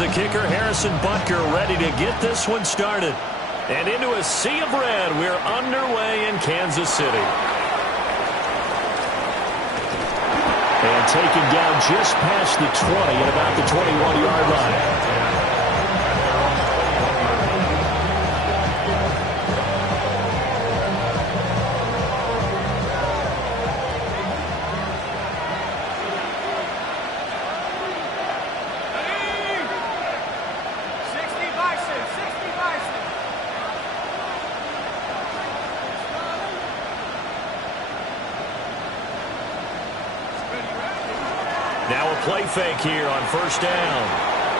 the kicker, Harrison Butker, ready to get this one started. And into a sea of red, we're underway in Kansas City. And taken down just past the 20 at about the 21-yard line. Now a play fake here on first down.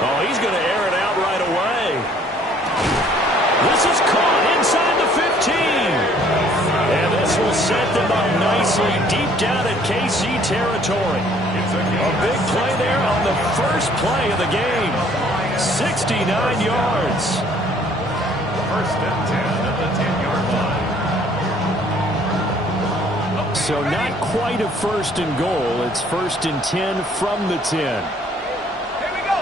Oh, he's going to air it out right away. This is caught inside the 15. And this will set them up nicely deep down at KC territory. A big play there on the first play of the game. 69 yards. First and 10 at the 10-yard line. So not quite a first and goal. It's first and 10 from the 10. Here we go.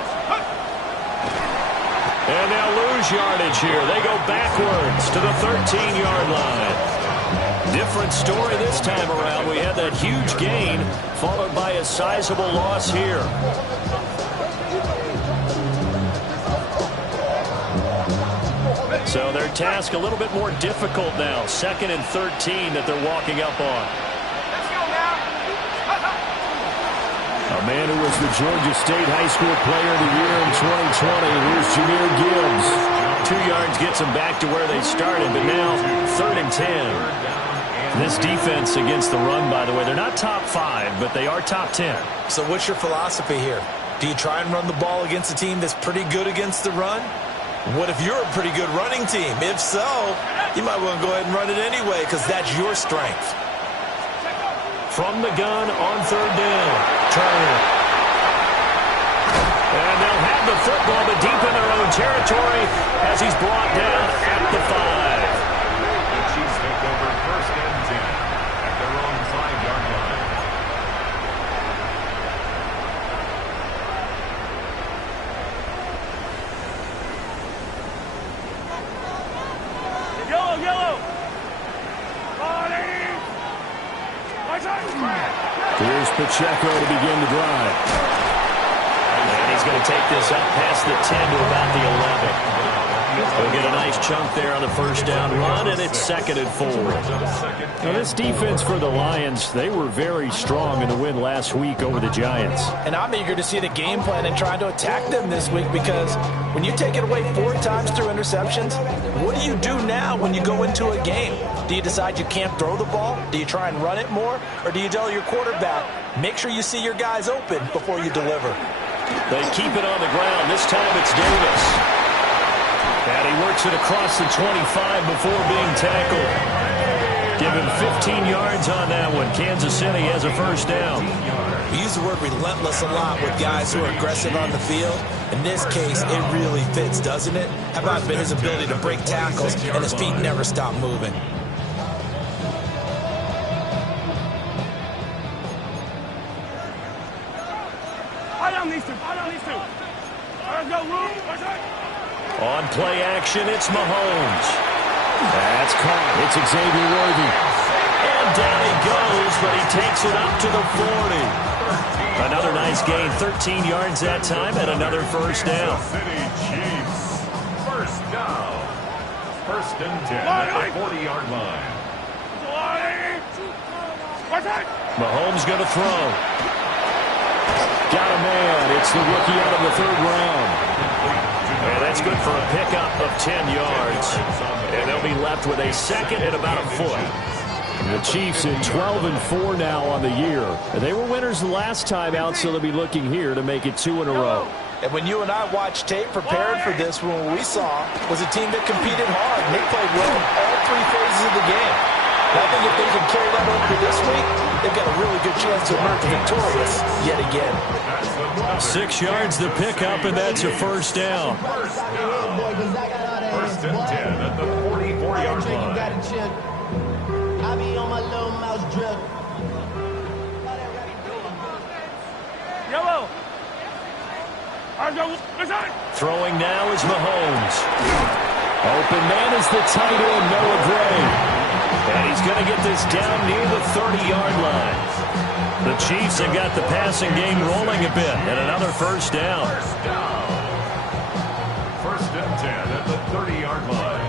And they'll lose yardage here. They go backwards to the 13-yard line. Different story this time around. We had that huge gain followed by a sizable loss here. So their task a little bit more difficult now. Second and 13 that they're walking up on. A man who was the Georgia State High School Player of the Year in 2020. Here's Jlamar Gibbs. 2 yards gets them back to where they started, but now third and 10. This defense against the run, by the way, they're not top 5, but they are top 10. So what's your philosophy here? Do you try and run the ball against a team that's pretty good against the run? What if you're a pretty good running team? If so, you might want to go ahead and run it anyway because that's your strength. From the gun on third down. Turner. And they'll have the football, but deep in their own territory as he's brought down at the 5. The Chiefs take over first and 10 at their own 5-yard line. Yellow. Here's Pacheco to begin the drive. And he's going to take this up past the 10 to about the 11. They'll get a nice chunk there on the first down run, and it's second and 4. Now, this defense for the Lions, they were very strong in the win last week over the Giants. And I'm eager to see the game plan and try to attack them this week because when you take it away 4 times through interceptions, what do you do now when you go into a game? Do you decide you can't throw the ball? Do you try and run it more? Or do you tell your quarterback, make sure you see your guys open before you deliver? They keep it on the ground. This time it's Davis. And he works it across the 25 before being tackled. Give him 15 yards on that one. Kansas City has a first down. We use the word relentless a lot with guys who are aggressive on the field. In this case, it really fits, doesn't it? How about his ability to break tackles and his feet never stop moving? I don't need to. Let's go, Luke. On play action, it's Mahomes. That's caught. It's Xavier Worthy. And down he goes, but he takes it up to the 40. Another nice gain, 13 yards that time, and another first down. City Chiefs. First down. First and 10 at the 40-yard line. Mahomes going to throw. Got a man. It's the rookie out of the 3rd round. And that's good for a pickup of 10 yards. And they'll be left with a second and about a foot. The Chiefs at 12-4 now on the year. They were winners the last time out, so they'll be looking here to make it 2 in a row. And when you and I watched tape prepared for this one, what we saw was a team that competed hard. And they played well in all 3 phases of the game. And I think if they can carry that over to this week, they've got a really good chance to emerge victorious yet again. 6 yards the pickup, and that's a first down. First and 10 at the 44-yard line. I be on my little mouse drip. Yellow. Throwing now is Mahomes. Open man is the tight end, Noah Gray. And he's going to get this down near the 30-yard line. The Chiefs have got the passing game rolling a bit, and another first down. First and 10 at the 30-yard line.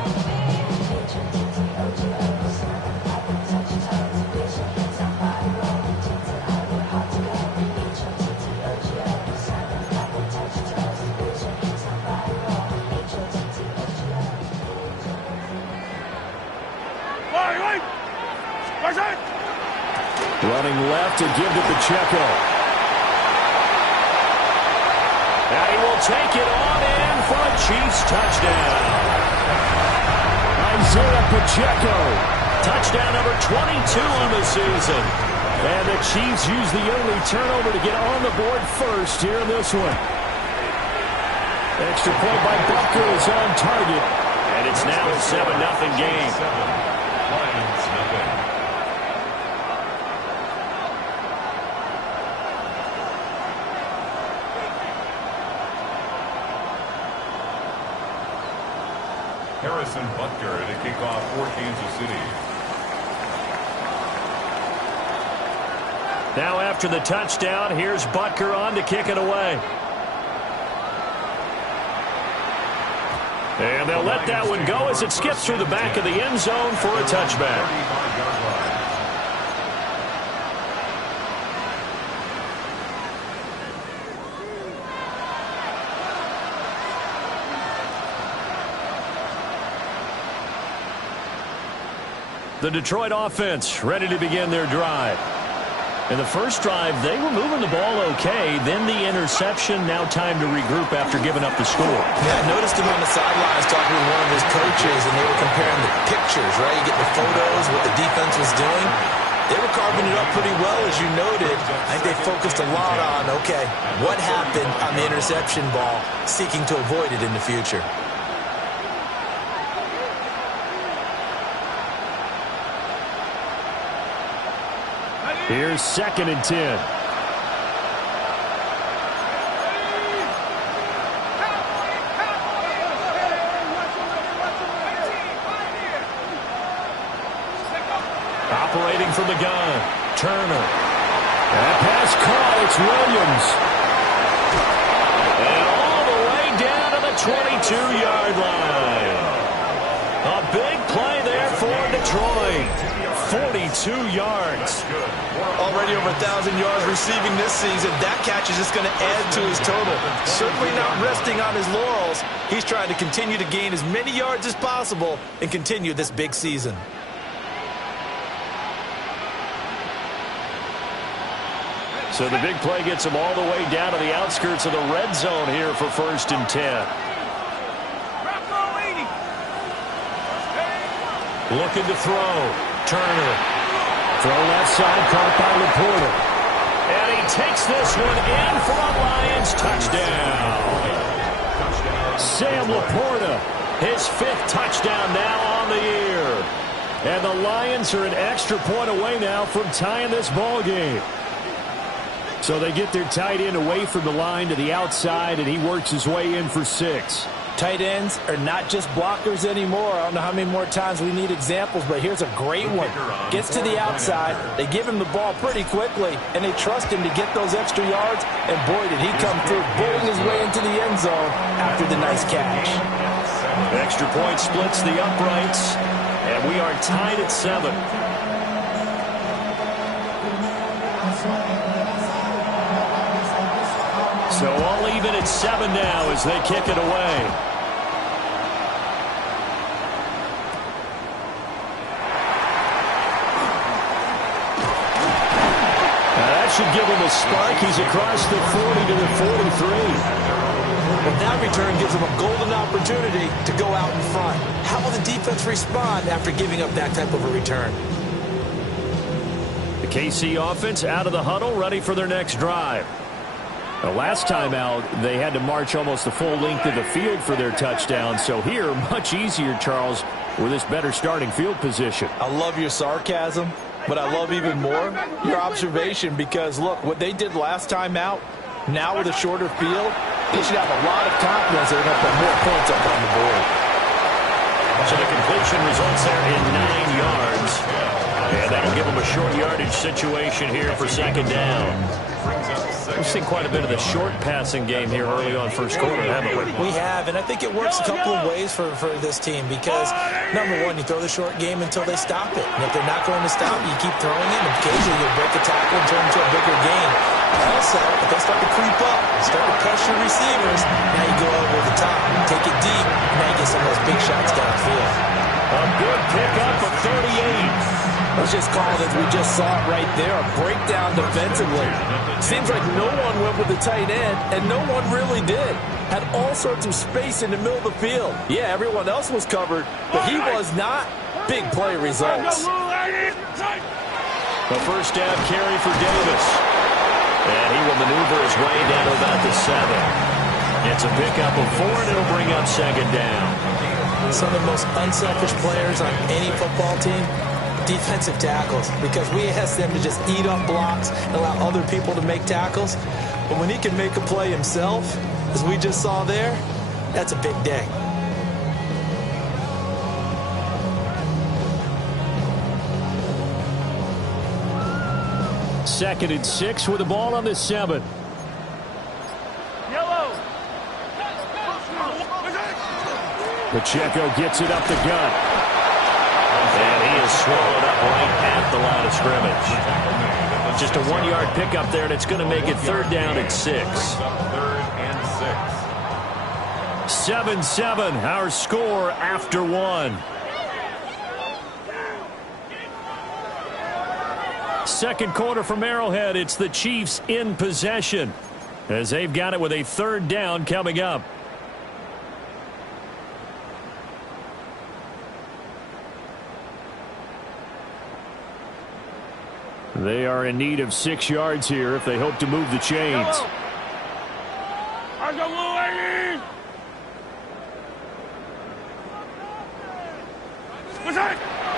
Running left to give to Pacheco. And he will take it on in for a Chiefs touchdown. Isaiah Pacheco. Touchdown number 22 on the season. And the Chiefs use the early turnover to get on the board first here in this one. Extra point by Butker is on target. And it's now a 7-0 game. Lions nothing. Harrison Butker to kick off for Kansas City. Now after the touchdown, here's Butker on to kick it away. And they'll let that one go as it skips through the back of the end zone for a touchback. The Detroit offense ready to begin their drive. In the first drive, they were moving the ball okay. Then the interception. Now time to regroup after giving up the score. Yeah, I noticed him on the sidelines talking with one of his coaches, and they were comparing the pictures, right? You get the photos, what the defense was doing. They were carving it up pretty well, as you noted. I think they focused a lot on, okay, what happened on the interception ball, seeking to avoid it in the future. Here's 2nd and 10. Operating from the gun, Turner. That pass caught, it's Williams. And all the way down to the 22-yard line. A big play there for Detroit. 42 yards. Already over 1,000 yards receiving this season. That catch is just going to add to his total. Certainly not resting on his laurels. He's trying to continue to gain as many yards as possible and continue this big season. So the big play gets him all the way down to the outskirts of the red zone here for 1st and 10. Looking to throw. Turner. Throw left side, caught by Laporta. And he takes this one in for a Lions touchdown. Sam Laporta, his 5th touchdown now on the year. And the Lions are an extra point away now from tying this ball game. So they get their tight end away from the line to the outside, and he works his way in for 6. Tight ends are not just blockers anymore. I don't know how many more times we need examples, but here's a great one. Gets to the outside, they give him the ball pretty quickly, and they trust him to get those extra yards, and boy, did he come through, bowling his way into the end zone after the nice catch. Extra point splits the uprights, and we are tied at 7. So all even at 7 now as they kick it away. Should give him a spark. He's across the 40 to the 43. But that return gives him a golden opportunity to go out in front. How will the defense respond after giving up that type of a return? The KC offense out of the huddle, ready for their next drive. The last time out, they had to march almost the full length of the field for their touchdown. So here, much easier, Charles, with this better starting field position. I love your sarcasm. But I love even more your observation because, look, what they did last time out, now with a shorter field, They should have a lot of confidence they're going to put more points up on the board. So the completion results there in 9 yards. And that'll give them a short yardage situation here for second down. We've seen quite a bit of the short passing game here early on first quarter, haven't we? We have, and I think it works a couple of ways for this team because, number one, you throw the short game until they stop it. And if they're not going to stop it, you keep throwing it, and occasionally you'll break a tackle and turn into a bigger gain. Also, if they start to creep up and start to pressure receivers, now you go over the top, take it deep, and now you get some of those big shots downfield. A good pickup of 38. Let's just call it as we just saw it right there, a breakdown defensively. Seems like no one went with the tight end, and no one really did. Had all sorts of space in the middle of the field. Yeah, everyone else was covered, but he was not. Big play results. The first down carry for Davis. And he will maneuver his way down to about the 7. It's a pickup of 4, and it'll bring up second down. Some of the most unselfish players on any football team, defensive tackles, because we ask them to just eat up blocks and allow other people to make tackles. But when he can make a play himself, as we just saw there, that's a big day. Second and 6 with the ball on the 7. Yellow. Pacheco gets it up the gut. And he is swallowed up right at the line of scrimmage. Just a 1-yard pickup there, and it's going to make it third down at 6. Third and 6. 7-7, our score after 1. Second quarter from Arrowhead. It's the Chiefs in possession as they've got it with a third down coming up. They are in need of 6 yards here if they hope to move the chains.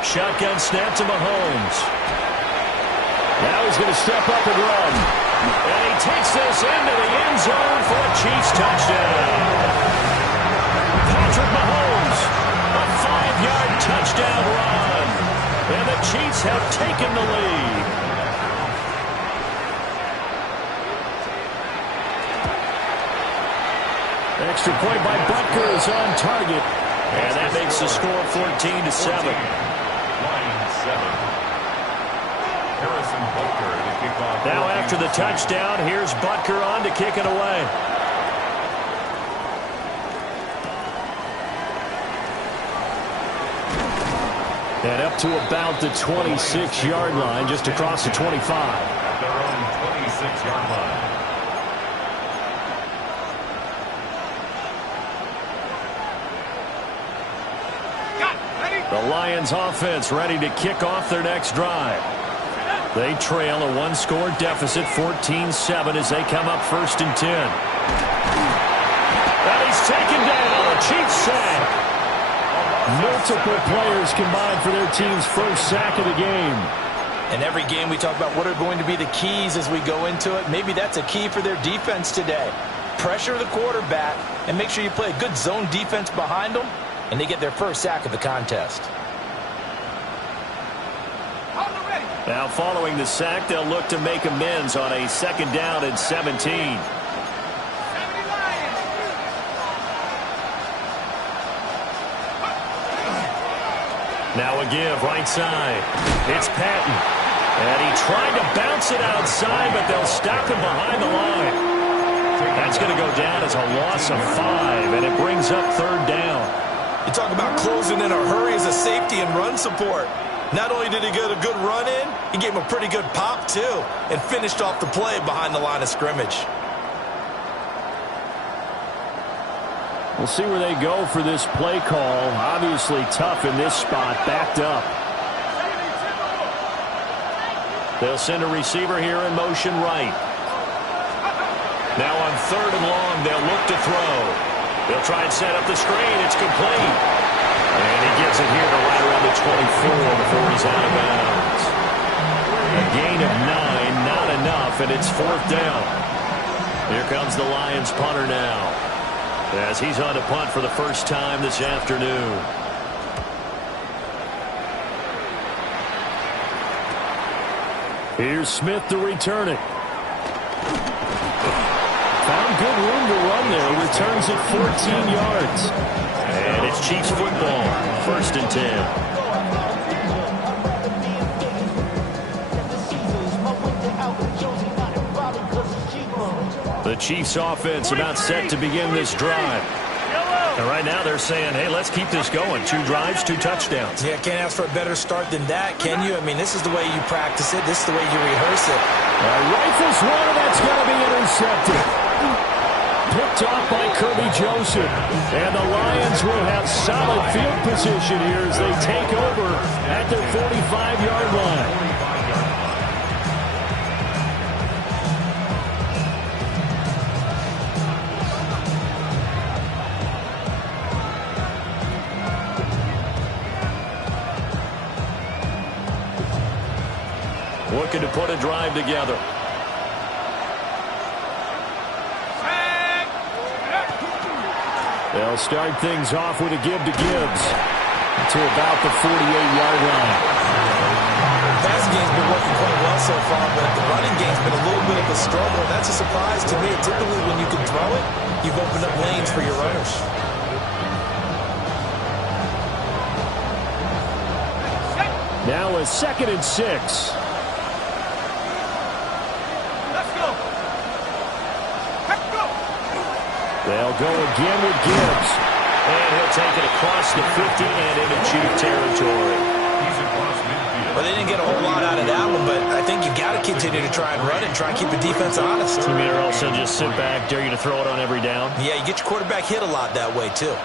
Shotgun snap to Mahomes. Now he's going to step up and run. And he takes this into the end zone for a Chiefs touchdown. Patrick Mahomes, a 5-yard touchdown run. And the Chiefs have taken the lead. Extra point by Butker is on target. And that makes the score 14-7. Now after the touchdown, here's Butker on to kick it away. And up to about the 26-yard line, just across the 25. At their own 26-yard line. The Lions offense ready to kick off their next drive. They trail a 1-score deficit, 14-7, as they come up first and 10. And he's taken down. A Chiefs sack. Multiple players combined for their team's first sack of the game. In every game we talk about what are going to be the keys as we go into it. Maybe that's a key for their defense today. Pressure the quarterback and make sure you play a good zone defense behind them, and they get their first sack of the contest. Now following the sack, they'll look to make amends on a second down and 17. Now a give right side. It's Patton. And he tried to bounce it outside, but they'll stop him behind the line. That's going to go down as a loss of 5, and it brings up third down. You talk about closing in a hurry as a safety and run support. Not only did he get a good run in, he gave him a pretty good pop, too, and finished off the play behind the line of scrimmage. We'll see where they go for this play call. Obviously tough in this spot, backed up. They'll send a receiver here in motion right. Now on third and long, they'll look to throw. They'll try and set up the screen. It's complete. And he gets it here to right around the 24 before he's out of bounds. A gain of 9, not enough, and it's fourth down. Here comes the Lions punter now, as he's on to punt for the first time this afternoon. Here's Smith to return it. Found good room to run there. Returns it 14 yards. And it's Chiefs football. 1st and 10. The Chiefs offense about set to begin this drive. And right now they're saying, hey, let's keep this going. 2 drives, 2 touchdowns. Yeah, can't ask for a better start than that, can you? I mean, this is the way you practice it. This is the way you rehearse it. Rifles one, and that's going to be intercepted. Picked off by Kirby Joseph. And the Lions will have solid field position here as they take over at their 45-yard line. Looking to put a drive together. They'll start things off with a give to Gibbs to about the 48-yard line. The passing game's been working quite well so far, but the running game's been a little bit of a struggle. That's a surprise to me. Typically, when you can throw it, you've opened up lanes for your runners. Now a 2nd and 6. They'll go again with Gibbs. And he'll take it across the 50 and into Chief territory. Well, they didn't get a whole lot out of that one, but I think you got to continue to try and run it and try and keep the defense honest. You mean, or else they'll just sit back, dare you to throw it on every down? Yeah, you get your quarterback hit a lot that way, too.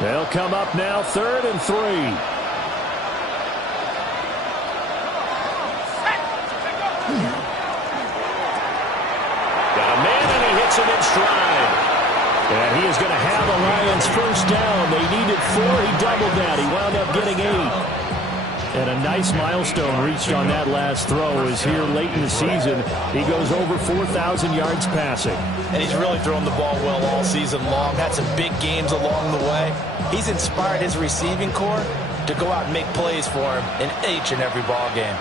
They'll come up now 3rd and 3. Him in stride. And he is going to have the Lions first down. They needed 4. He doubled that. He wound up getting 8. And a nice milestone reached on that last throw is here late in the season. He goes over 4,000 yards passing. And he's really thrown the ball well all season long. Had some big games along the way. He's inspired his receiving corps to go out and make plays for him in each and every ball game.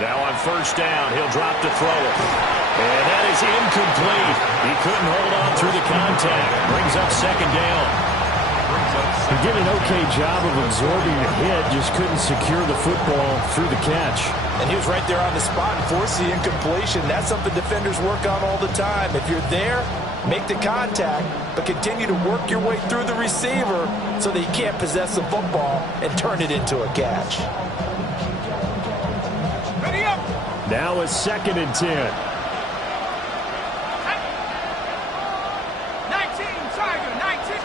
Now on first down, he'll drop to throw it. And that is incomplete. He couldn't hold on through the contact. Brings up 2nd down. He did an okay job of absorbing the hit, just couldn't secure the football through the catch. And he was right there on the spot and forced the incompletion. That's something defenders work on all the time. If you're there, make the contact, but continue to work your way through the receiver so that you can't possess the football and turn it into a catch. Now a 2nd and 10. 19, Tiger, 19.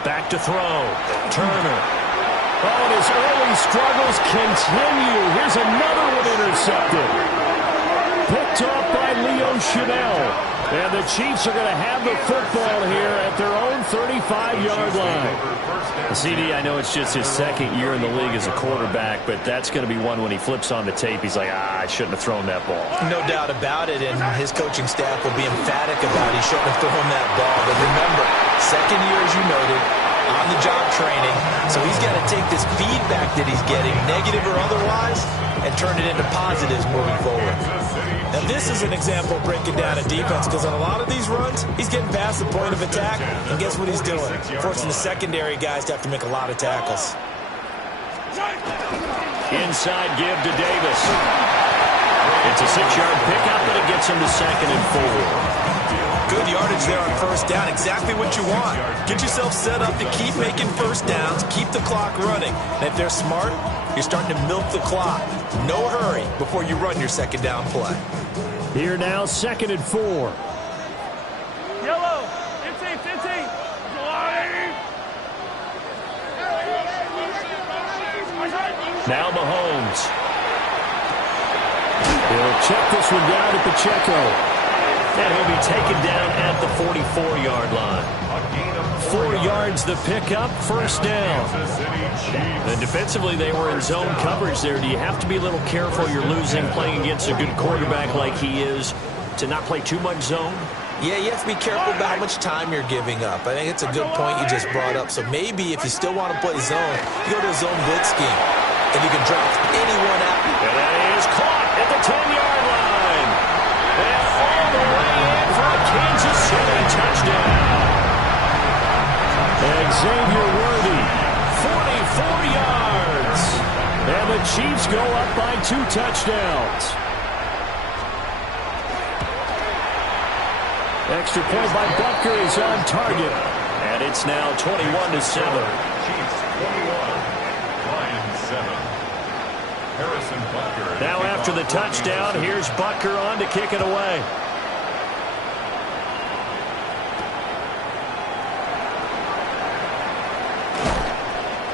Back to throw. Turner. Oh, and his early struggles continue. Here's another one intercepted. Picked off by Leo Chanel. And the Chiefs are going to have the football here at their own 35-yard line. CD, I know it's just his 2nd year in the league as a quarterback, but that's going to be one when he flips on the tape. He's like, I shouldn't have thrown that ball. No doubt about it, and his coaching staff will be emphatic about he shouldn't have thrown that ball. But remember, 2nd year, as you noted, on-the-job training, so he's got to take this feedback that he's getting, negative or otherwise, and turn it into positives moving forward. Now, this is an example of breaking down a defense, because on a lot of these runs, he's getting past the point of attack, and guess what he's doing? Forcing the secondary guys to have to make a lot of tackles. Inside give to Davis. It's a 6-yard pickup, but it gets him to 2nd and 4. Good yardage there on first down. Exactly what you want. Get yourself set up to keep making first downs, keep the clock running. And if they're smart, you're starting to milk the clock. No hurry before you run your 2nd down play. Here now, 2nd and 4. Yellow, 15, 15. Now Mahomes. He'll check this one down to Pacheco. And he'll be taken down at the 44-yard line. 4 yards the pickup, first down. And defensively, they were in zone coverage there. Do you have to be a little careful? You're losing playing against a good quarterback like he is to not play too much zone? Yeah, you have to be careful about how much time you're giving up. I think it's a good point you just brought up. So maybe if you still want to play zone, you go to a zone blitz scheme, and you can drop anyone out. And that is caught at the 10-yard line. And all the way in for a Kansas City touchdown. Xavier Worthy, 44 yards. And the Chiefs go up by 2 touchdowns. Extra point by Butker is on target. And it's now 21-7. Chiefs 21, Lions 7. Harrison Butker. Now after the touchdown, here's Butker on to kick it away.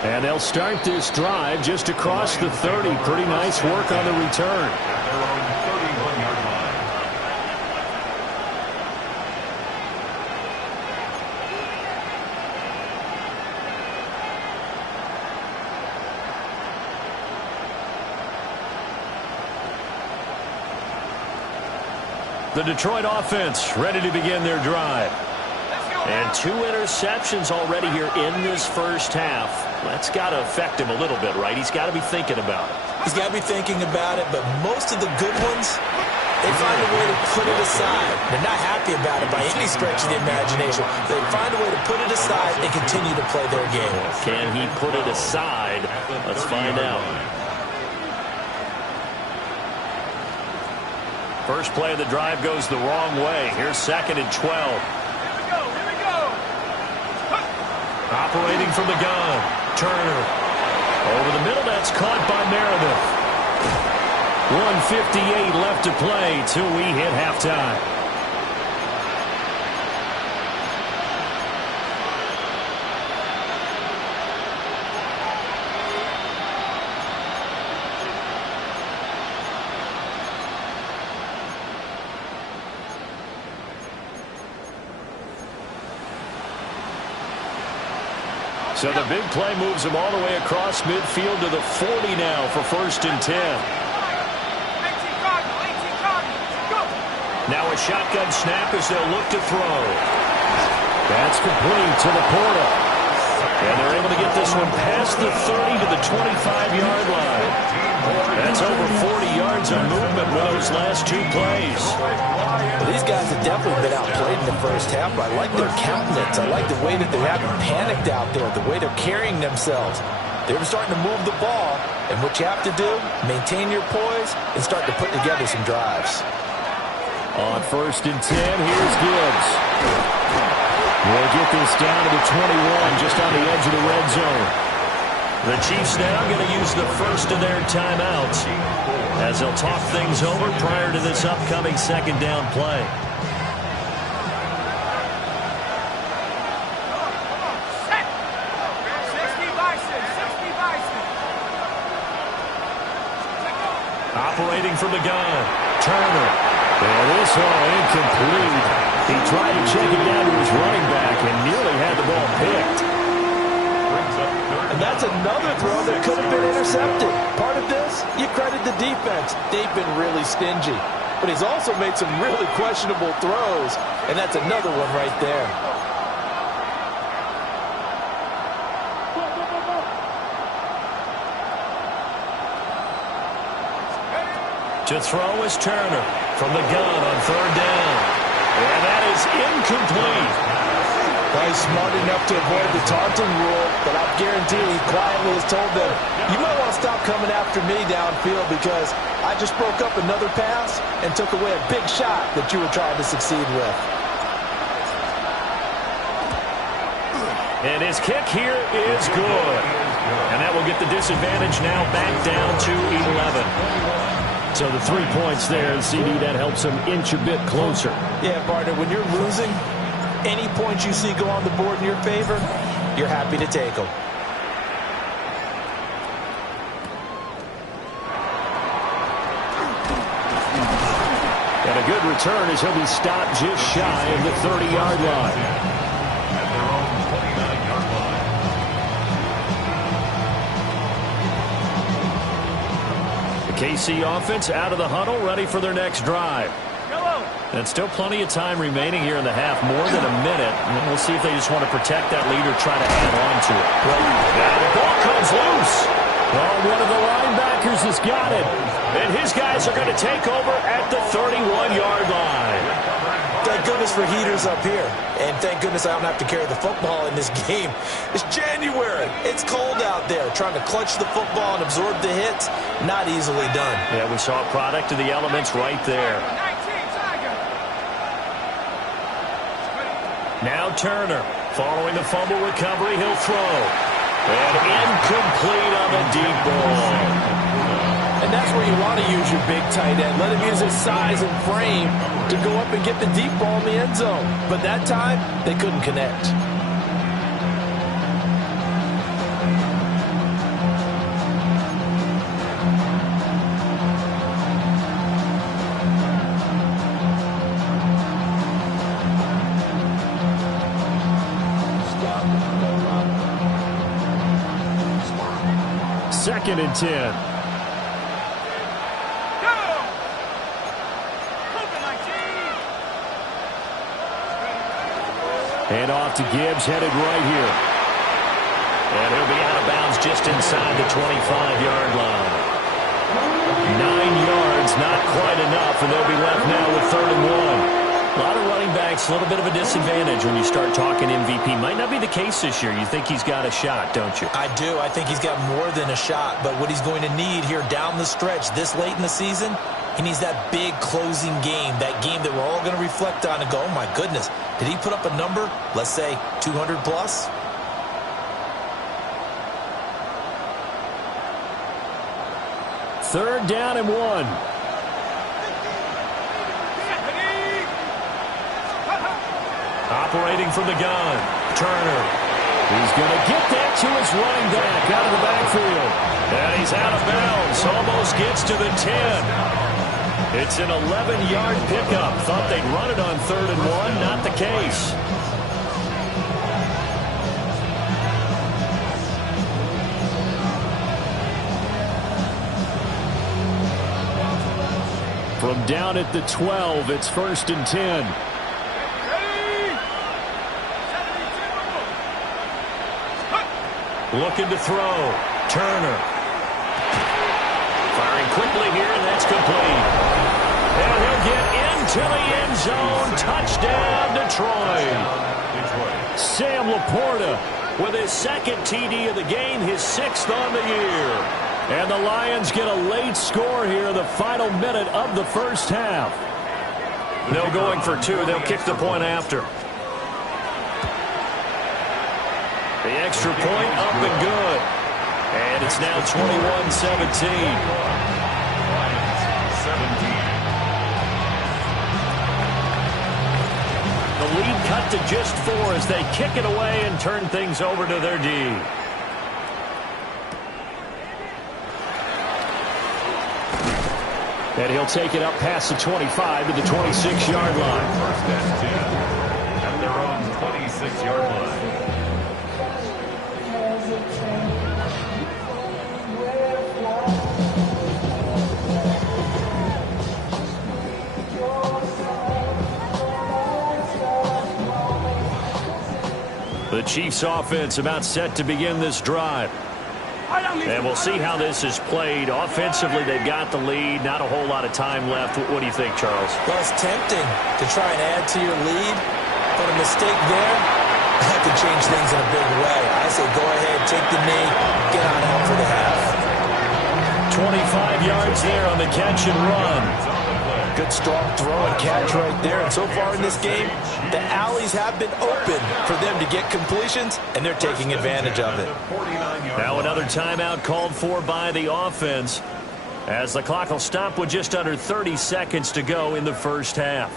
And they'll start this drive just across the 30. Pretty nice work on the return. At their own 31-yard line. The Detroit offense ready to begin their drive. And 2 interceptions already here in this first half. That's got to affect him a little bit, right? He's got to be thinking about it. He's got to be thinking about it, but most of the good ones, they find a way to put it aside. They're not happy about it by any stretch of the imagination. They find a way to put it aside and continue to play their game. Can he put it aside? Let's find out. First play of the drive goes the wrong way. Here's 2nd and 12. Operating from the gun, Turner. Over the middle, that's caught by Meredith. 1:58 left to play till we hit halftime. So the big play moves him all the way across midfield to the 40 now for 1st and 10. Now a shotgun snap as they'll look to throw. That's complete to the Porta. And they're able to get this one past the 30 to the 25-yard line. That's over 40 yards of movement with those last 2 plays. Well, these guys have definitely been outplayed in the first half, but I like their countenance. I like the way that they haven't panicked out there, the way they're carrying themselves. They're starting to move the ball, and what you have to do, maintain your poise and start to put together some drives. On 1st and 10, here's Gibbs. We'll get this down to the 21, just on the edge of the red zone. The Chiefs now going to use the first of their timeouts as they'll talk things over prior to this upcoming 2nd down play. Operating from the gun, Turner. And this all incomplete. He tried to check it down to his running back and nearly had the ball picked. And that's another throw that could have been intercepted. Part of this, you credit the defense. They've been really stingy. But he's also made some really questionable throws, and that's another one right there. To throw is Turner from the gun on 3rd down. And that is incomplete. Well, he's smart enough to avoid the taunting rule, but I guarantee he quietly has told them, you might want to stop coming after me downfield because I just broke up another pass and took away a big shot that you were trying to succeed with. And his kick here is good. And that will get the disadvantage now back down to 11. So the 3 points there, CD, that helps him inch a bit closer. Yeah, partner, when you're losing, any points you see go on the board in your favor, you're happy to take them. And a a good return as he'll be stopped just shy of the 30-yard line. At their own 29-yard line. The KC offense out of the huddle, ready for their next drive. And still plenty of time remaining here in the half, more than a minute. And we'll see if they just want to protect that lead or try to hang on to it. Now the ball comes loose. Oh, one of the linebackers has got it. And his guys are going to take over at the 31-yard line. Thank goodness for heaters up here. And thank goodness I don't have to carry the football in this game. It's January. It's cold out there. Trying to clutch the football and absorb the hits, not easily done. Yeah, we saw a product of the elements right there. Now Turner, following the fumble recovery, he'll throw. And incomplete on the deep ball. And that's where you want to use your big tight end. Let him use his size and frame to go up and get the deep ball in the end zone. But that time, they couldn't connect. Second and 10. Hand off to Gibbs, headed right here. And he'll be out of bounds just inside the 25-yard line. 9 yards, not quite enough, and they'll be left now with 3rd and 1. A lot of running backs, a little bit of a disadvantage when you start talking MVP. Might not be the case this year. You think he's got a shot, don't you? I do. I think he's got more than a shot. But what he's going to need here down the stretch this late in the season, he needs that big closing game, that game that we're all going to reflect on and go, oh, my goodness, did he put up a number, let's say, 200 plus? Third down and 1. Operating from the gun, Turner. He's going to get that to his running back out of the backfield. And he's out of bounds, almost gets to the 10. It's an 11-yard pickup. Thought they'd run it on 3rd and 1, not the case. From down at the 12, it's 1st and 10. Looking to throw. Turner. Firing quickly here, and that's complete. And he'll get into the end zone. Touchdown, Detroit. Sam Laporta with his 2nd TD of the game, his 6th on the year. And the Lions get a late score here in the final minute of the first half. No going for 2. They'll kick the point after. The extra point up and good. And it's now 21-17. The lead cut to just 4 as they kick it away and turn things over to their D. And he'll take it up past the 25 to the 26-yard line. 1st and 10 at their own 26-yard line. The Chiefs offense about set to begin this drive. And we'll see how this is played. Offensively, they've got the lead. Not a whole lot of time left. What do you think, Charles? Well, it's tempting to try and add to your lead, but a mistake there, that could change things in a big way. I say go ahead, take the knee, get on out for the half. 25 yards there on the catch and run. Good strong throw and catch right there. And so far in this game, the alleys have been open for them to get completions, and they're taking advantage of it. Now another timeout called for by the offense as the clock will stop with just under 30 seconds to go in the first half.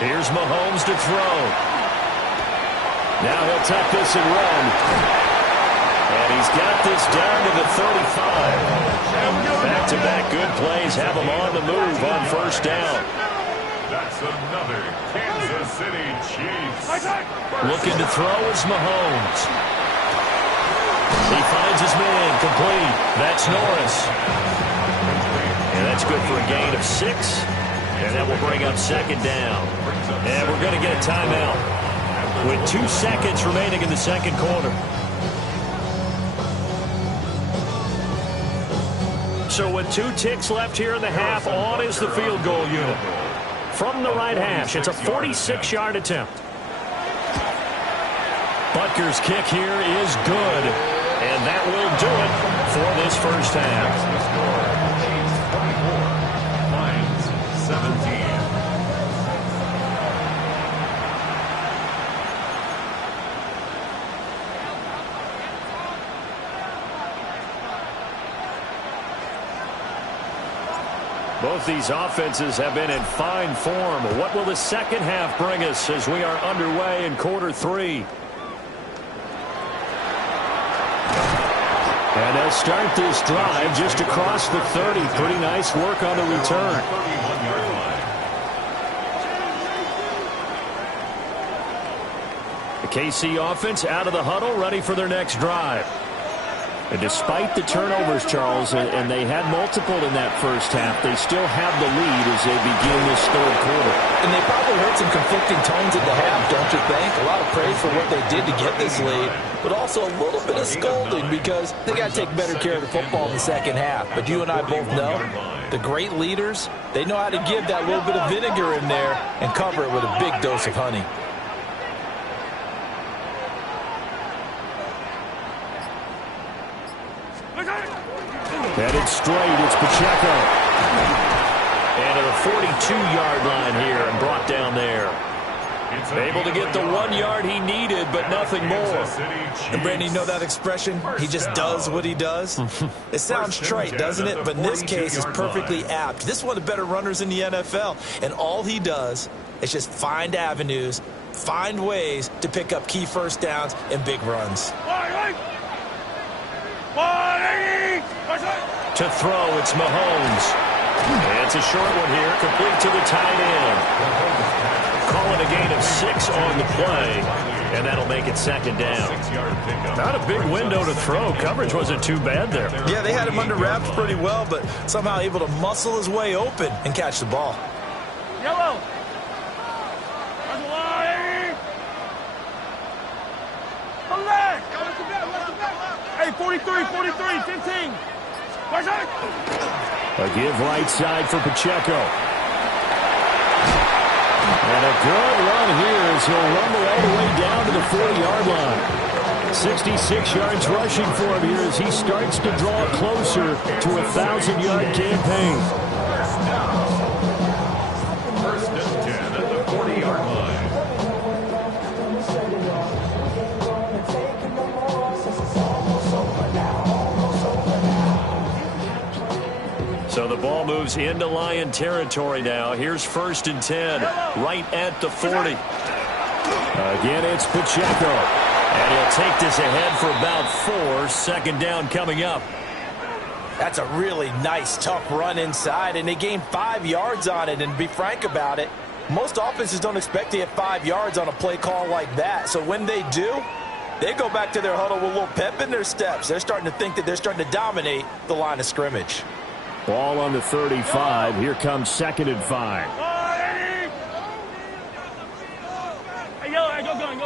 Here's Mahomes to throw. Now he'll tuck this and run. And he's got this down to the 35. Back-to-back good plays have him on the move on first down. That's another Kansas City Chiefs. Looking to throw is Mahomes. He finds his man, complete. That's Norris. And that's good for a gain of 6. And that will bring up second down. And we're going to get a timeout with 2 seconds remaining in the second quarter. So with 2 ticks left here in the half, on is the field goal unit. From the right hash, it's a 46-yard attempt. Butker's kick here is good. And that will do it for this first half. 17. Both these offenses have been in fine form. What will the second half bring us as we are underway in quarter 3? And they'll start this drive just across the 30. Pretty nice work on the return. The KC offense out of the huddle, ready for their next drive. And despite the turnovers, Charles, and they had multiple in that first half, they still have the lead as they begin this third quarter. And they probably heard some conflicting tones at the half, don't you think? A lot of praise for what they did to get this lead, but also a little bit of scolding because they got to take better care of the football in the second half. But you and I both know the great leaders, they know how to give that little bit of vinegar in there and cover it with a big dose of honey. Headed straight, it's Pacheco. And at the 42-yard line here and brought down there. Able to get the 1 yard he needed, but nothing more. And Brandon, you know that expression? He just does what he does? It sounds trite, doesn't it? But in this case, it's perfectly apt. This is one of the better runners in the NFL. And all he does is just find avenues, find ways to pick up key first downs and big runs. To throw, it's Mahomes. And it's a short one here, complete to the tight end. Call it a gain of 6 on the play, and that'll make it second down. Not a big window to throw. Coverage wasn't too bad there. Yeah, they had him under wraps pretty well, but somehow able to muscle his way open and catch the ball. Yellow. Hey, 43, 15. A give right side for Pacheco. And a good run here as he'll rumble all the way down to the 40-yard line. 66 yards rushing for him here as he starts to draw closer to a 1,000-yard campaign. First and 10 at the 40-yard line. So the ball moves into Lion territory now. Here's first and 10, right at the 40. Again, it's Pacheco. And he'll take this ahead for about 4. Second down coming up. That's a really nice, tough run inside, and they gained 5 yards on it. And to be frank about it, most offenses don't expect to get 5 yards on a play call like that. So when they do, they go back to their huddle with a little pep in their steps. They're starting to think that they're starting to dominate the line of scrimmage. Ball on the 35. Here comes second and 5. Hey, yellow, go gun.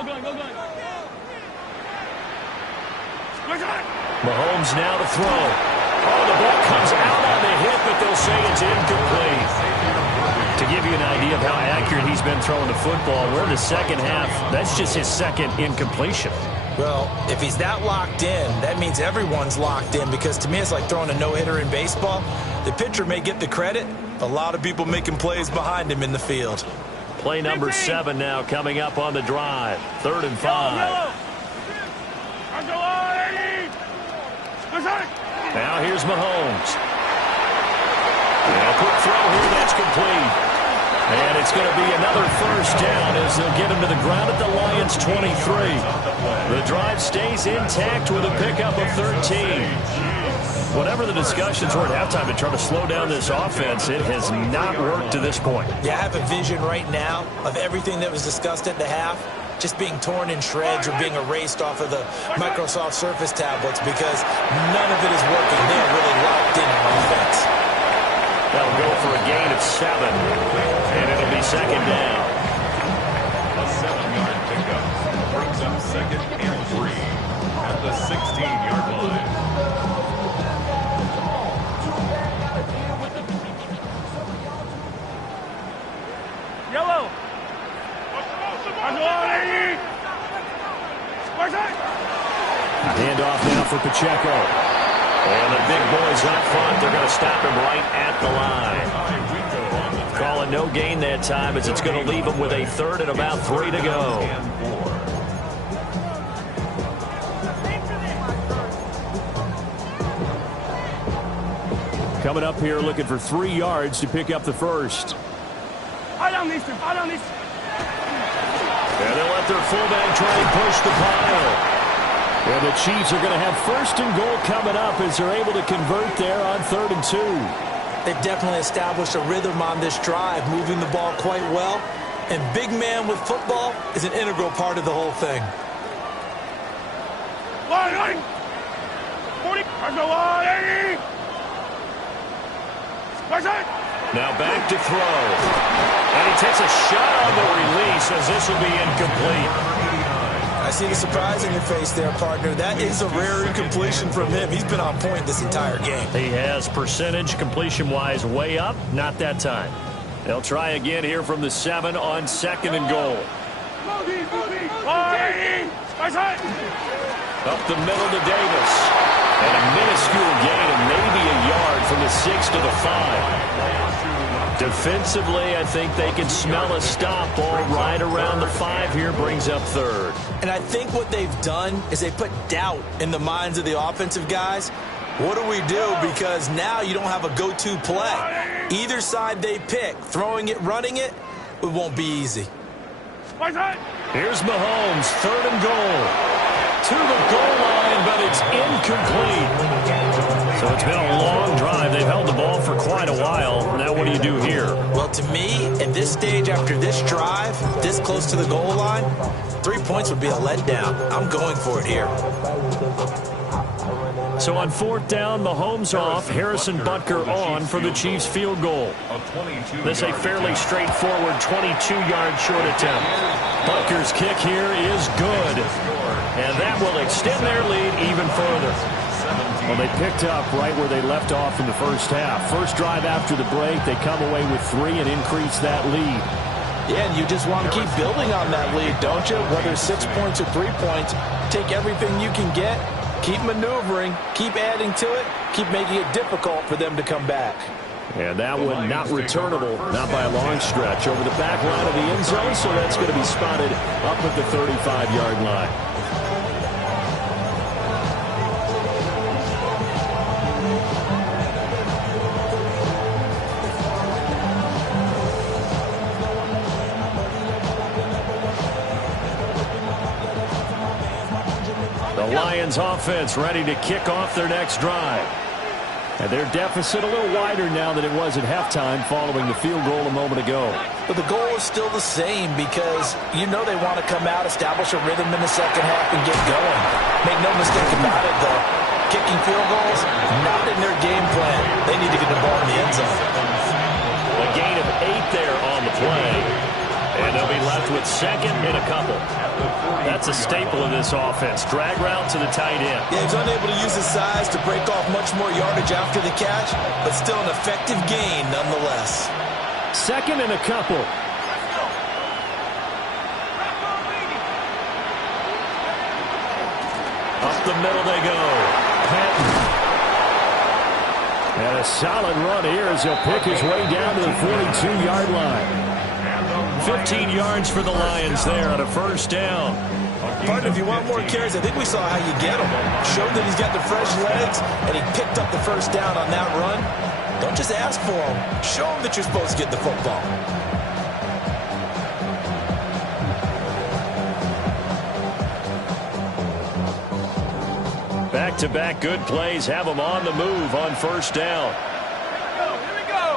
Mahomes now to throw. Oh, the ball comes out on the hit, but they'll say it's incomplete. To give you an idea of how accurate he's been throwing the football, we're in the second half. That's just his second incompletion. Well, if he's that locked in, that means everyone's locked in, because to me it's like throwing a no-hitter in baseball. The pitcher may get the credit, a lot of people making plays behind him in the field. Play number 7 now coming up on the drive. 3rd and 5. Now here's Mahomes. And a quick throw here, that's complete. And it's going to be another first down as they'll get him to the ground at the Lions' 23. The drive stays intact with a pickup of 13. Whatever the discussions were at halftime to try to slow down this offense, it has not worked to this point. Yeah, I have a vision right now of everything that was discussed at the half just being torn in shreds or being erased off of the Microsoft Surface tablets because none of it is working. They are really locked in on offense. They'll go for a gain of 7, and it'll be second down. A 7-yard pickup brings up 2nd and 3 at the 16-yard line. Yellow. Handoff now for Pacheco. And the big boys up front, they're going to stop him right at the line. Calling no gain that time as it's going to leave him with a 3rd and about 3 to go. Coming up here looking for 3 yards to pick up the first. I don't need to. And they'll let their fullback try and push the pile. And the Chiefs are going to have 1st and goal coming up as they're able to convert there on 3rd and 2. They've definitely established a rhythm on this drive, moving the ball quite well. And big man with football is an integral part of the whole thing. Line. 40. Now back to throw. And he takes a shot on the release as this will be incomplete. I see the surprise in your face there, partner. That is a rare incompletion from him. He's been on point this entire game. He has percentage completion-wise way up. Not that time. They'll try again here from the 7 on 2nd and goal. Up the middle to Davis. And a minuscule gain of maybe a yard from the 6 to the 5. Defensively, I think they can smell a stop ball right around the 5 here, brings up 3rd. And I think what they've done is they put doubt in the minds of the offensive guys. What do we do? Because now you don't have a go-to play. Either side they pick, throwing it, running it, it won't be easy. Here's Mahomes, 3rd and goal. To the goal line, but it's incomplete. So it's been a long drive. They've held the ball for quite a while. Now what do you do here? Well, to me, at this stage after this drive, this close to the goal line, 3 points would be a letdown. I'm going for it here. So on 4th down, Mahomes off, Harrison Butker on for the Chiefs field goal. This a fairly straightforward 22-yard short attempt. Butker's kick here is good. And that will extend their lead even further. Well, they picked up right where they left off in the first half. First drive after the break, they come away with 3 and increase that lead. Yeah, and you just want to keep building on that lead, don't you? Whether 6 points or 3 points, take everything you can get, keep maneuvering, keep adding to it, keep making it difficult for them to come back. And that one not returnable, not by a long stretch, over the back line of the end zone, so that's going to be spotted up at the 35-yard line. The Lions offense ready to kick off their next drive. And their deficit a little wider now than it was at halftime following the field goal a moment ago. But the goal is still the same because you know they want to come out, establish a rhythm in the second half, and get going. Make no mistake about it, though. Kicking field goals, not in their game plan. They need to get the ball in the end zone. A gain of 8 there on the play. And they'll be left with 2nd and a couple. That's a staple of this offense. Drag route to the tight end. Yeah, he's unable to use his size to break off much more yardage after the catch, but still an effective gain nonetheless. 2nd and a couple. Up the middle they go. Patton. And a solid run here as he'll pick his way down to the 42-yard line. 15 yards for the Lions there on a first down. Partner, if you want more carries, I think we saw how you get him. Showed that he's got the fresh legs, and he picked up the first down on that run. Don't just ask for him. Show him that you're supposed to get the football. back-to-back good plays have them on the move on first down. Here we go.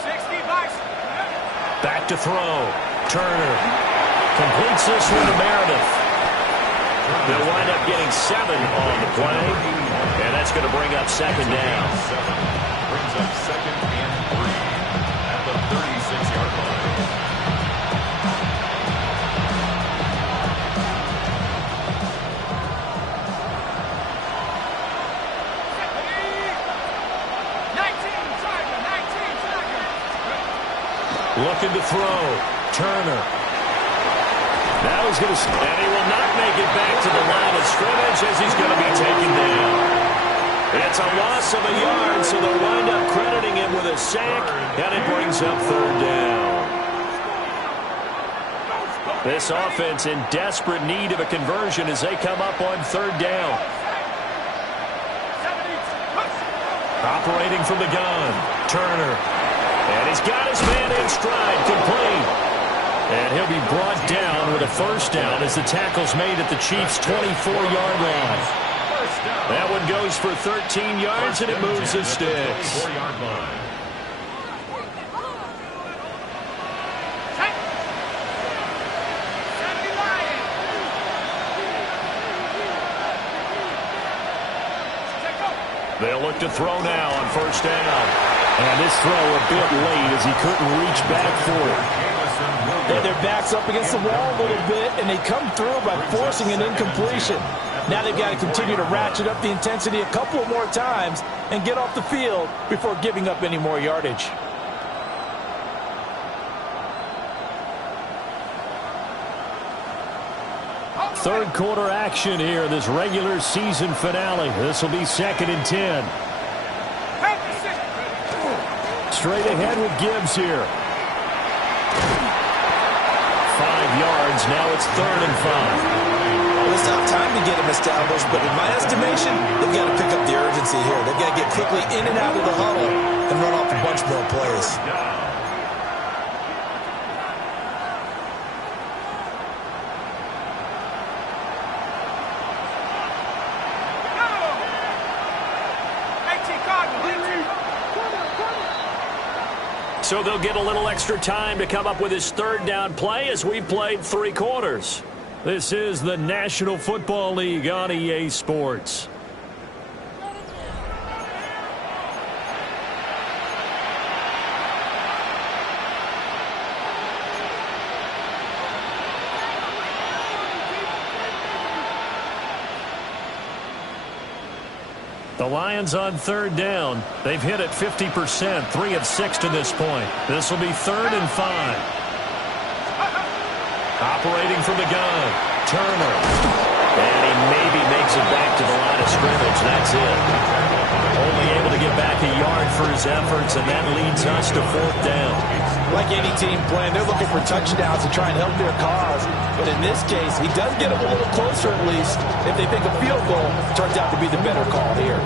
60 bucks. Back to throw. Turner completes this one to Meredith. They'll wind up getting 7 on the play, and that's going to bring up second down. Brings up second and 3 at the 36-yard line. Looking to throw. Turner. Now he's going to, and he will not make it back to the line of scrimmage as he's going to be taken down. It's a loss of a yard, so they'll wind up crediting him with a sack, and it brings up third down. This offense in desperate need of a conversion as they come up on third down. Operating from the gun. Turner. And he's got his man in stride, complete. And he'll be brought down with a first down as the tackle's made at the Chiefs' 24-yard line. That one goes for 13 yards, and it moves the sticks. They'll look to throw now on first down. And this throw a bit late as he couldn't reach back for it. And their back's up against the wall a little bit, and they come through by forcing an incompletion. Now they've got to continue to ratchet up the intensity a couple more times and get off the field before giving up any more yardage. Third quarter action here in this regular season finale. This will be 2nd and 10. Straight ahead with Gibbs here. 5 yards. Now it's 3rd and 5. Well, it's not time to get him established, but in my estimation, they've got to pick up the urgency here. They've got to get quickly in and out of the huddle and run off a bunch more plays. So they'll get a little extra time to come up with his third down play as we played 3 quarters. This is the National Football League on EA Sports. The Lions on third down. They've hit it 50%, 3 of 6 to this point. This will be 3rd and 5. Operating from the gun. Turner. And he maybe makes it back to the line of scrimmage. That's it. Only able to get back a yard for his efforts, and that leads us to 4th down. Like any team playing, they're looking for touchdowns to try and help their cause. But in this case, he does get them a little closer at least. If they think a field goal turns out to be the better call here.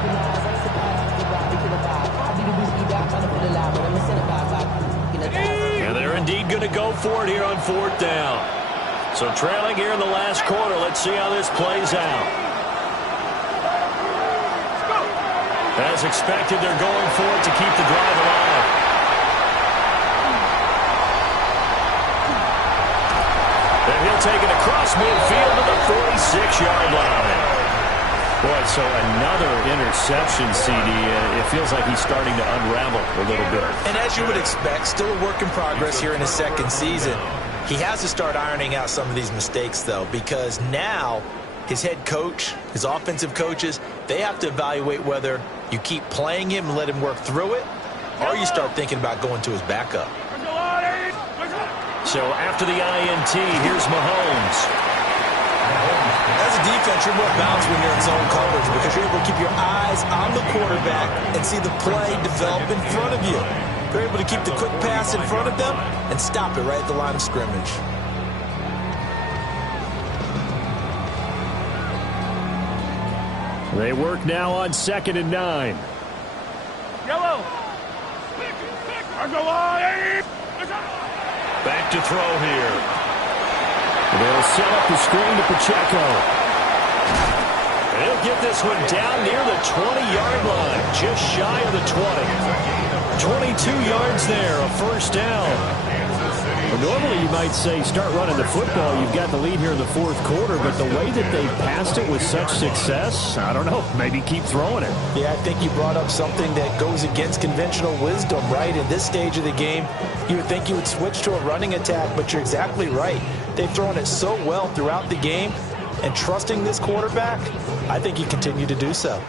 And they're indeed going to go for it here on 4th down. So trailing here in the last quarter, let's see how this plays out. As expected, they're going for it to keep the drive alive. And he'll take it across midfield to the 46-yard line. Boy, so another interception, CD. It feels like he's starting to unravel a little bit. And as you would expect, still a work in progress here in his 2nd season. He has to start ironing out some of these mistakes, though, because now his head coach, his offensive coaches, they have to evaluate whether you keep playing him and let him work through it, or you start thinking about going to his backup. So after the INT, here's Mahomes. As a defense, you're more balanced when you're in zone coverage because you're able to keep your eyes on the quarterback and see the play develop in front of you. They're able to keep the quick pass in front of them and stop it right at the line of scrimmage. They work now on 2nd and 9. Yellow. Back to throw here. They'll set up the screen to Pacheco. He'll get this one down near the 20-yard line, just shy of the 20. 22 yards there, a first down. Well, normally you might say start running the football. You've got the lead here in the fourth quarter, but the way that they passed it with such success, I don't know, maybe keep throwing it. Yeah, I think you brought up something that goes against conventional wisdom, right? In this stage of the game, you would think you would switch to a running attack, but you're exactly right. They've thrown it so well throughout the game, and trusting this quarterback, I think you continue to do so.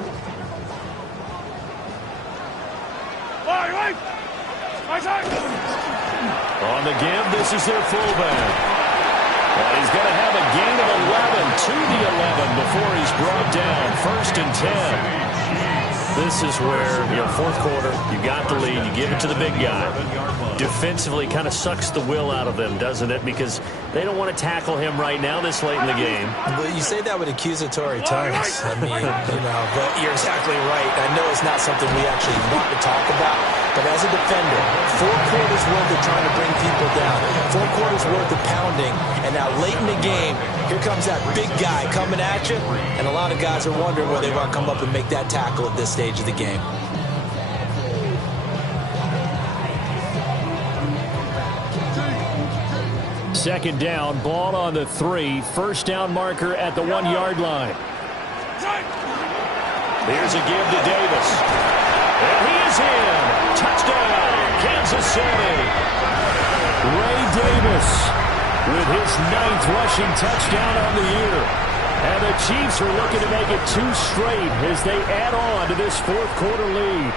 On the give, this is their fullback. And he's going to have a gain of 11 to the 11 before he's brought down. 1st and 10. This is where, fourth quarter, you got the lead, you give it to the big guy. Defensively kind of sucks the will out of them, doesn't it? Because they don't want to tackle him right now this late in the game. Well, you say that with accusatory tones. I mean, but you're exactly right. I know it's not something we actually want to talk about, but as a defender, 4 quarters worth of trying to bring people down, 4 quarters worth of pounding, and now late in the game, here comes that big guy coming at you, and a lot of guys are wondering where they want to come up and make that tackle at this stage of the game. Second down, ball on the 3. First down marker at the 1-yard line. Here's a give to Davis. And he is in. Touchdown, Kansas City. Ray Davis with his 9th rushing touchdown on the year. And the Chiefs are looking to make it 2 straight as they add on to this fourth quarter lead.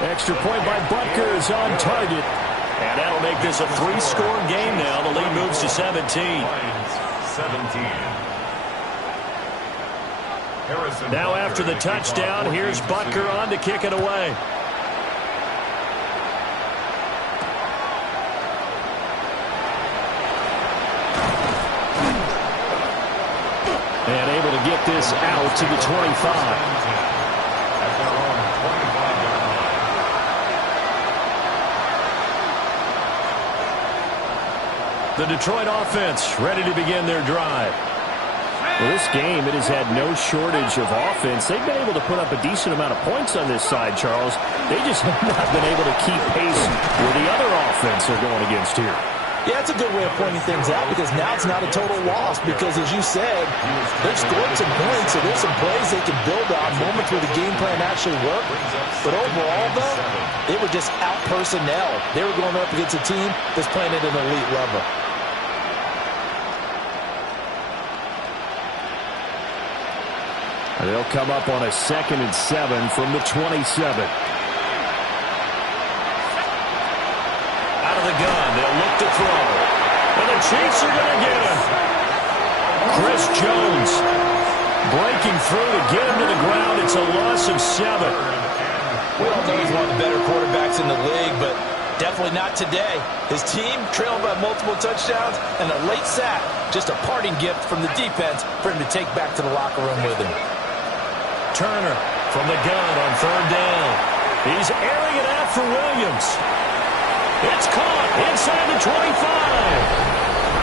Extra point by Butker is on target. And that'll make this a 3-score game now. The lead moves to 17. 17. Now after the touchdown, here's Butker on to kick it away. And able to get this out to the 25. At their own 25-yard line. The Detroit offense ready to begin their drive. Well, this game, it has had no shortage of offense. They've been able to put up a decent amount of points on this side, Charles. They just have not been able to keep pace with the other offense they're going against here. Yeah, it's a good way of pointing things out because now it's not a total loss because, as you said, they've scored some points, so there's some plays they can build on, moments where the game plan actually worked. But overall, though, they were just out-personnel. They were going up against a team that's playing at an elite level. They'll come up on a 2nd and 7 from the 27. Out of the gun, they'll look to throw. And the Chiefs are going to get him. Chris Jones breaking through to get him to the ground. It's a loss of 7. We all know he's one of the better quarterbacks in the league, but definitely not today. His team trailed by multiple touchdowns and a late sack. Just a parting gift from the defense for him to take back to the locker room with him. Turner from the gun on 3rd down. He's airing it out for Williams. It's caught inside the 25.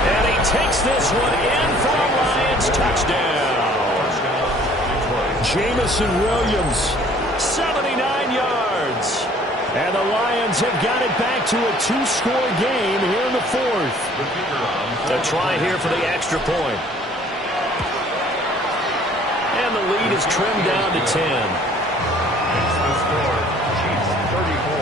And he takes this one in for a Lions touchdown. Jamison Williams, 79 yards. and the Lions have got it back to a 2-score game here in the 4th. A try here for the extra point. And the lead is trimmed down to 10. It's the score. Chiefs 34.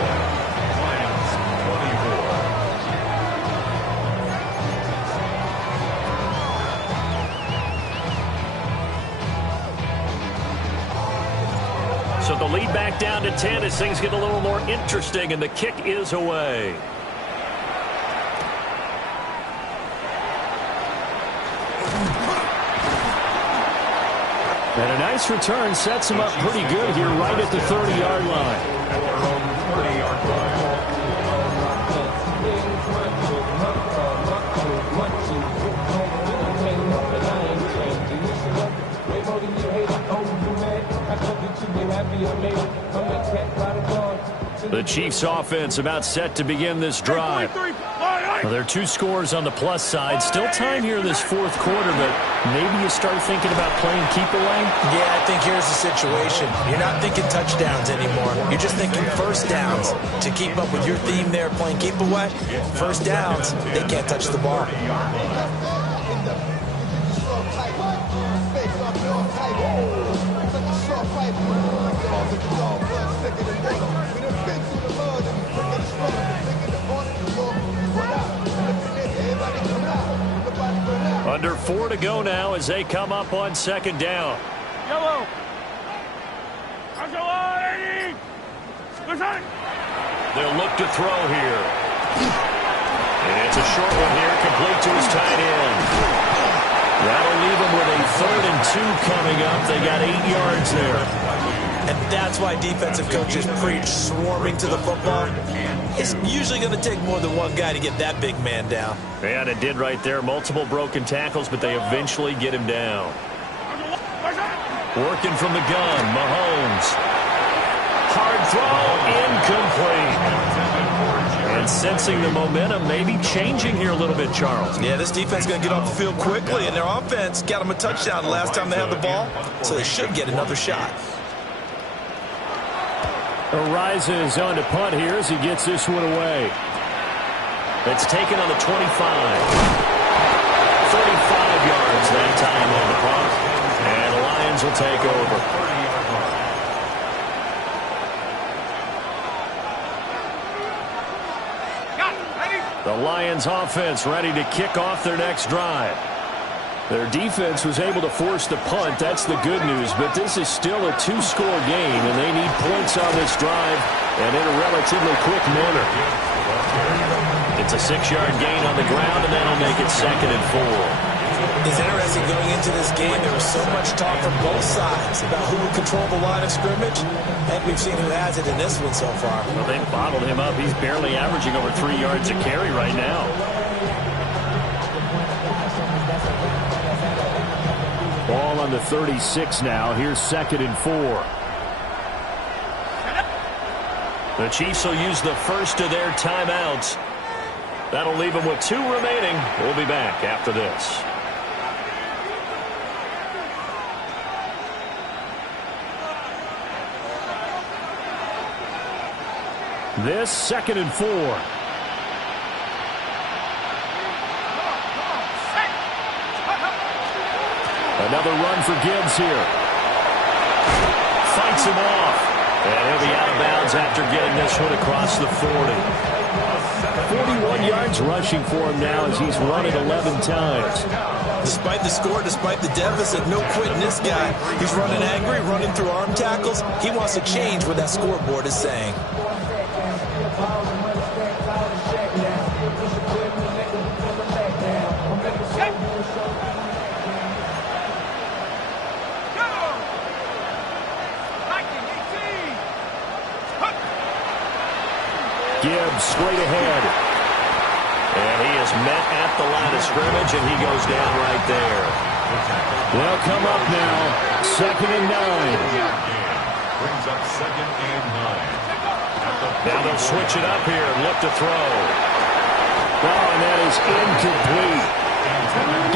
Lions 24. So the lead back down to 10 as things get a little more interesting, and the kick is away. And a nice return sets him up pretty good here right at the 30-yard line. At their own 30-yard line. The Chiefs offense about set to begin this drive. Well, there are 2 scores on the plus side. Still time here in this fourth quarter, but maybe you start thinking about playing keep away? Yeah, I think here's the situation. You're not thinking touchdowns anymore. You're just thinking first downs. To keep up with your theme there, playing keep away, first downs, they can't touch the ball. Under 4 to go now as they come up on second down. Yellow. They'll look to throw here. And it's a short one here, complete to his tight end. That'll leave him with a 3rd and 2 coming up. They got 8 yards there. And that's why defensive coaches preach swarming to the football. It's usually going to take more than one guy to get that big man down. And it did right there. Multiple broken tackles, but they eventually get him down. Working from the gun, Mahomes. Hard throw, incomplete. And sensing the momentum, maybe changing here a little bit, Charles. Yeah, this defense is going to get off the field quickly, and their offense got them a touchdown the last time they had the ball, so they should get another shot. Arises on to punt here as he gets this one away. It's taken on the 25. 35 yards that time on the punt. And the Lions will take over. The Lions offense ready to kick off their next drive. Their defense was able to force the punt. That's the good news. But this is still a 2-score game, and they need points on this drive and in a relatively quick manner. It's a 6-yard gain on the ground, and that'll make it 2nd and 4. It's interesting going into this game. There was so much talk from both sides about who would control the line of scrimmage, and we've seen who has it in this one so far. Well, they bottled him up. He's barely averaging over 3 yards a carry right now. Ball on the 36 now. Here's 2nd and 4. The Chiefs will use the first of their timeouts. That'll leave them with 2 remaining. We'll be back after this. This 2nd and 4. Another run for Gibbs here. Fights him off. And he'll be out of bounds after getting this one across the 40. 41 yards rushing for him now as he's run it 11 times. Despite the score, despite the deficit, no quitting this guy. He's running angry, running through arm tackles. He wants to change what that scoreboard is saying. Gibbs straight ahead. And he is met at the line of scrimmage, and he goes down right there. They'll come up now. 2nd and 9. Brings up 2nd and 9. Now they'll switch it up here and look to throw. Oh, and that is incomplete.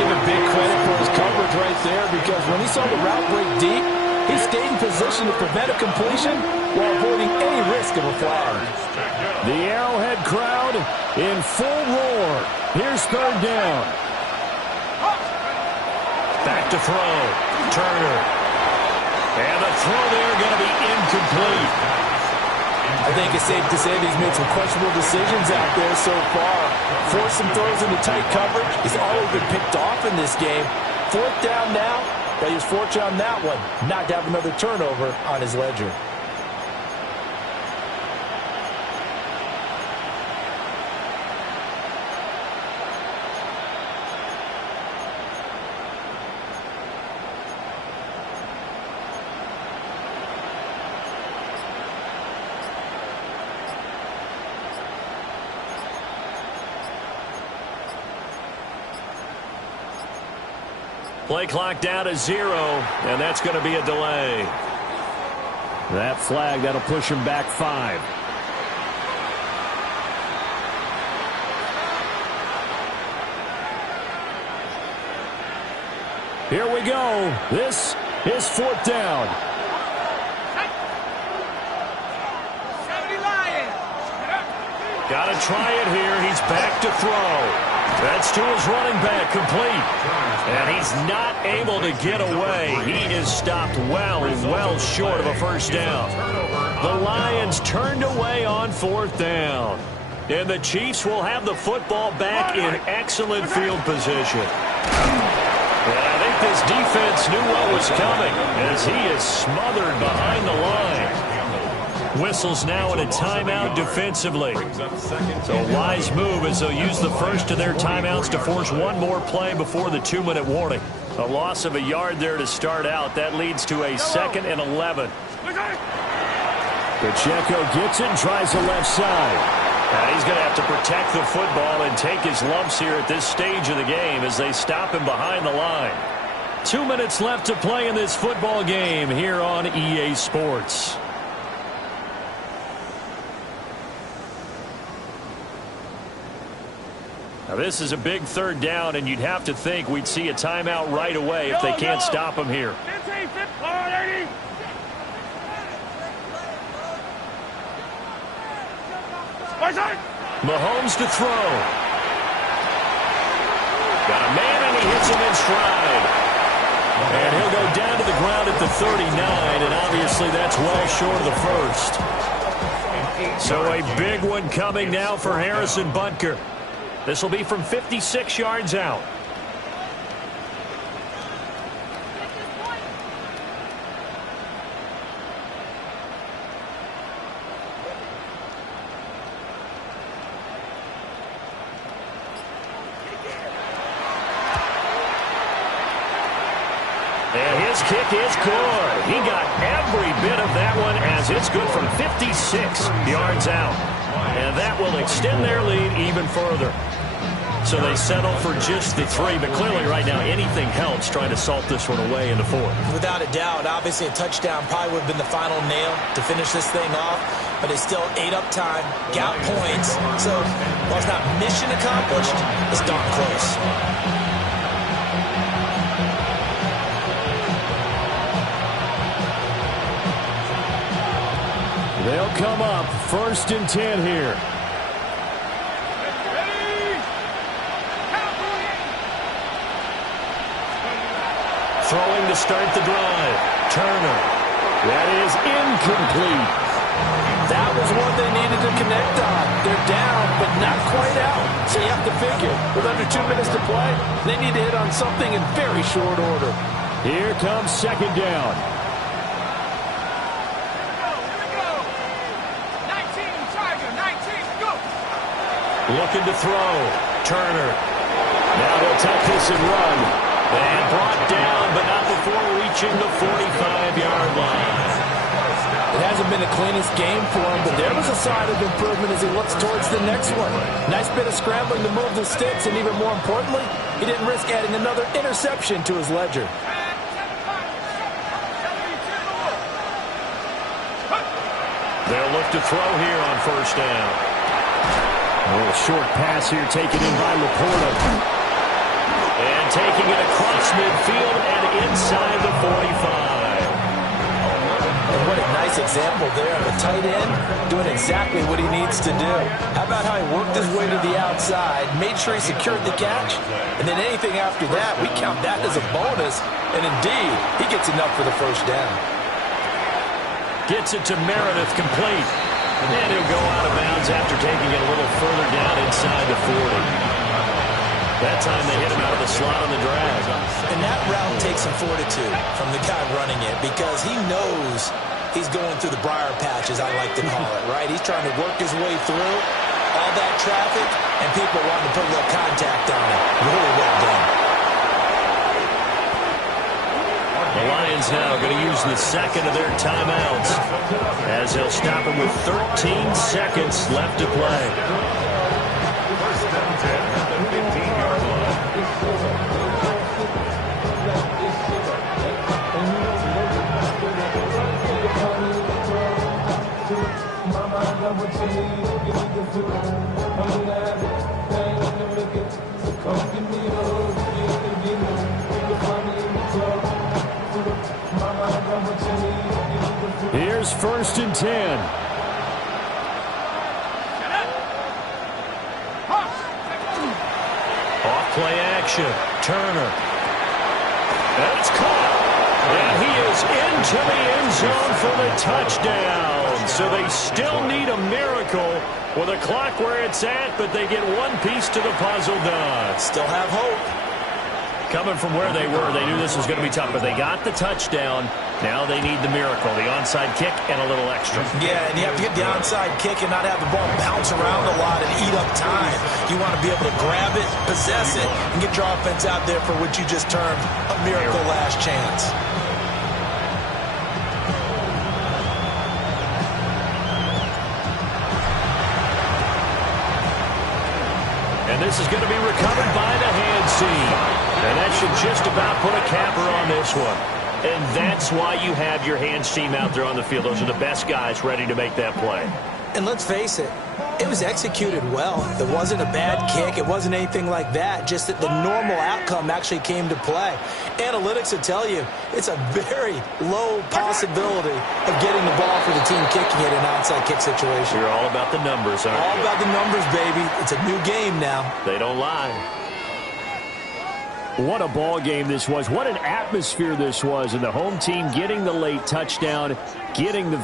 Give him big credit for his coverage right there, because when he saw the route break deep, he stayed in position to prevent a completion while avoiding any risk of a flag. The Arrowhead crowd in full roar. Here's 3rd down. Back to throw. Turner. And the throw there going to be incomplete. I think it's safe to say that he's made some questionable decisions out there so far. Forced some throws into tight coverage. He's always been picked off in this game. 4th down now. But he was fortunate on that one, not to have another turnover on his ledger. Play clock down to 0, and that's going to be a delay. That flag, that'll push him back 5. Here we go. This is fourth down. Got to try it here. He's back to throw. That's to his running back, complete. And he's not able to get away. He is stopped well short of a first down. The Lions turned away on fourth down. And the Chiefs will have the football back in excellent field position. And I think this defense knew what was coming as he is smothered behind the line. Whistles now in a timeout defensively. So a wise move as they'll use the first of their timeouts to force one more play before the 2-minute warning. A loss of a yard there to start out. That leads to a 2nd and 11. Pacheco gets it and tries the left side. And he's going to have to protect the football and take his lumps here at this stage of the game as they stop him behind the line. 2 minutes left to play in this football game here on EA Sports. Now this is a big third down, and you'd have to think we'd see a timeout right away if they can't stop him here. Mahomes to throw. Got a man, and he hits him in stride. And he'll go down to the ground at the 39, and obviously that's well short of the first. So a big one coming now for Harrison Butker. This will be from 56 yards out. And his kick is good. He got every bit of that one as it's good from 56 yards out. And that will extend their lead even further. So they settle for just the 3, but clearly right now anything helps trying to salt this one away in the 4th. Without a doubt, obviously a touchdown probably would have been the final nail to finish this thing off, but they still ate up time, got points, so while it's not mission accomplished, it's darn close. They'll come up 1st and 10 here. Throwing to start the drive. Turner. That is incomplete. That was one they needed to connect on. They're down, but not quite out. So you have to figure, with under 2 minutes to play, they need to hit on something in very short order. Here comes 2nd down. Looking to throw. Turner. Now they'll take this and run. And brought down, but not before reaching the 45-yard line. It hasn't been the cleanest game for him, but there was a sign of improvement as he looks towards the next one. Nice bit of scrambling to move the sticks, and even more importantly, he didn't risk adding another interception to his ledger. They'll look to throw here on 1st down. A little short pass here taken in by Laporta. And taking it across midfield and inside the 45. And what a nice example there of a tight end doing exactly what he needs to do. How about how he worked his way to the outside, made sure he secured the catch, and then anything after that, we count that as a bonus. And indeed, he gets enough for the 1st down. Gets it to Meredith, complete. And he'll go out of bounds after taking it a little further down inside the 40. That time they hit him out of the slot on the drag. And that route takes some fortitude from the guy running it because he knows he's going through the briar patch, as I like to call it, right? He's trying to work his way through all that traffic, and people wanting to put a little contact on him. Really well done. The Lions now going to use the 2nd of their timeouts as they'll stop him with 13 seconds left to play. Here's 1st and 10. Off-play action. Turner. That's caught. And he is into the end zone for the touchdown. So they still need a miracle with a clock where it's at, but they get one piece to the puzzle done. Still have hope. Coming from where they were, they knew this was going to be tough, but they got the touchdown. Now they need the miracle, the onside kick and a little extra. Yeah, and you have to get the onside kick and not have the ball bounce around a lot and eat up time. You want to be able to grab it, possess it, and get your offense out there for what you just termed a miracle last chance. And this is going to be recovered by the hands team. And that should just about put a capper on this one. And that's why you have your hands team out there on the field. Those are the best guys ready to make that play. And let's face it, it was executed well. It wasn't a bad kick. It wasn't anything like that. Just that the normal outcome actually came to play. Analytics will tell you it's a very low possibility of getting the ball for the team kicking it in an onside kick situation. You're all about the numbers, aren't you? All about the numbers, baby. It's a new game now. They don't lie. What a ball game this was. What an atmosphere this was. And the home team getting the late touchdown, getting the